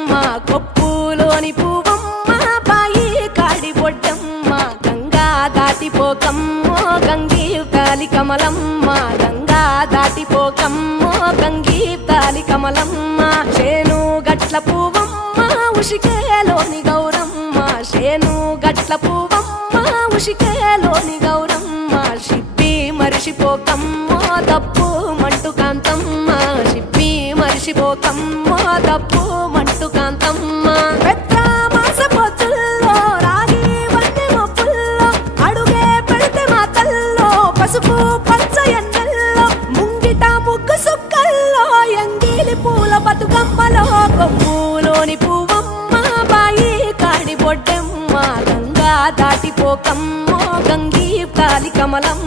బొడ్డమ్మ కొప్పులోని పువ్వమ్మ బాయి కాడి బొడ్డమ్మ గంగా దాటిపోకమ్మో గంగీ తాలి కమలమ్మ గంగా దాటిపోకమ్మో గంగీ తాలి కమలమ్మ చేను గట్ల పువ్వమ్మ ఉషికేలోని గౌరమ్మ చేను గట్ల పువ్వమ్మ ఉషికేలోని గౌరమ్మ షిప్పి మరిషిపోకమ్మో తప్పు మంటు కాంతమ్మ షిప్పి మరిషిపోకమ్మో తప్పు మంటు కాంతమ్మ పెద్ద మాస పొత్తుల్లో రాగి వన్నె మొప్పుల్లో అడుగే పెడితే మాతల్లో పసుపు పచ్చ ఎన్నెల్లో ముంగిట ముగ్గు సుక్కల్లో ఎంగిలి పూల బతుకమ్మలో కొమ్ములోని పువ్వమ్మ బాయి కాడి బొడ్డమ్మ గంగా దాటిపోకమ్మో గంగీ తాలి కమలమ్మ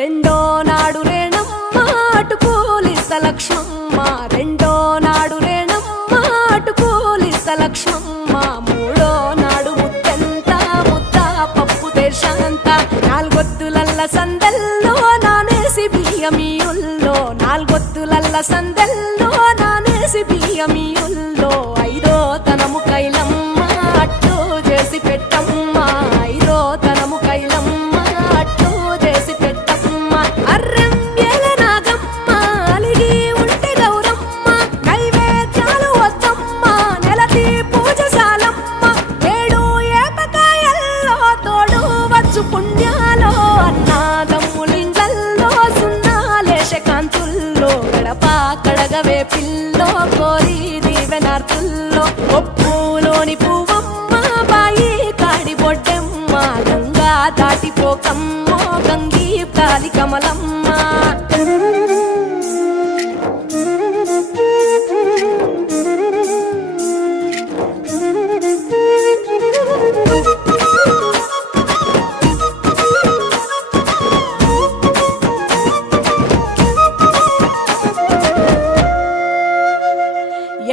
రెండో నాడు రేణమ్మ అటుకూలిస్త లక్ష్మమ్మ రెండో నాడు రేణమ్మ అటుకూలిస్త లక్ష్మమ్మ మూడో నాడు ముత్తెంత ముద్ద పప్పు దేశంత నాలుగొత్తులల్ల సందెల్లో నానేసి బియ్యమియుల్లో నాలుగొత్తులల్ల సందెల్లో నానేసి బియ్యమియుల్లో ఐదో తనము కైలమ్మ అట్టు చేసి పెట్టమ్మ ఐదో తనము కైలమ్మ అట్టు చేసి పెట్టమ్మ అర్రం ఏల నాగమ్మ అలిగి ఉంటే గౌరమ్మ నైవేద్యాలు వద్దమ్మ నెలతి పూజశాలమ్మ ఏడు ఏపకాయల్లో తోడు వచ్చు పుణ్యాలో అన్నాదమ్ములింగల్లో సున్నాలేశ కాంతుల్లో గడప కడగవే పిల్లో కోరి దీవెనార్తుల్లో ఒప్పులోని పువ్వమ్మ బాయి కాడి బొడ్డమ్మ గంగా దాటిపోకమ్మో గంగీ తాలి కమలమ్మ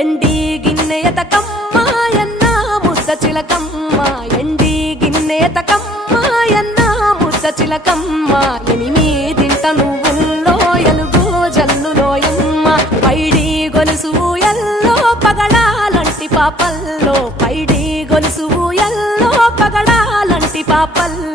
ఎండి గిన్నెయతకమ్మ ఎన్న ముద్ద చిలకమ్మ ఎండి గిన్నెయతకమ్మ ఎన్న ముద్ద చిలకమ్మ ఎనిమిదింట నువ్వుల్లో ఎలుగు జల్లులోయమ్మ పైడి గొలుసు ఎల్లో పగడాలంటి పాపల్లో పైడి గొలుసు ఎల్లో పగడాలంటి పాపల్లో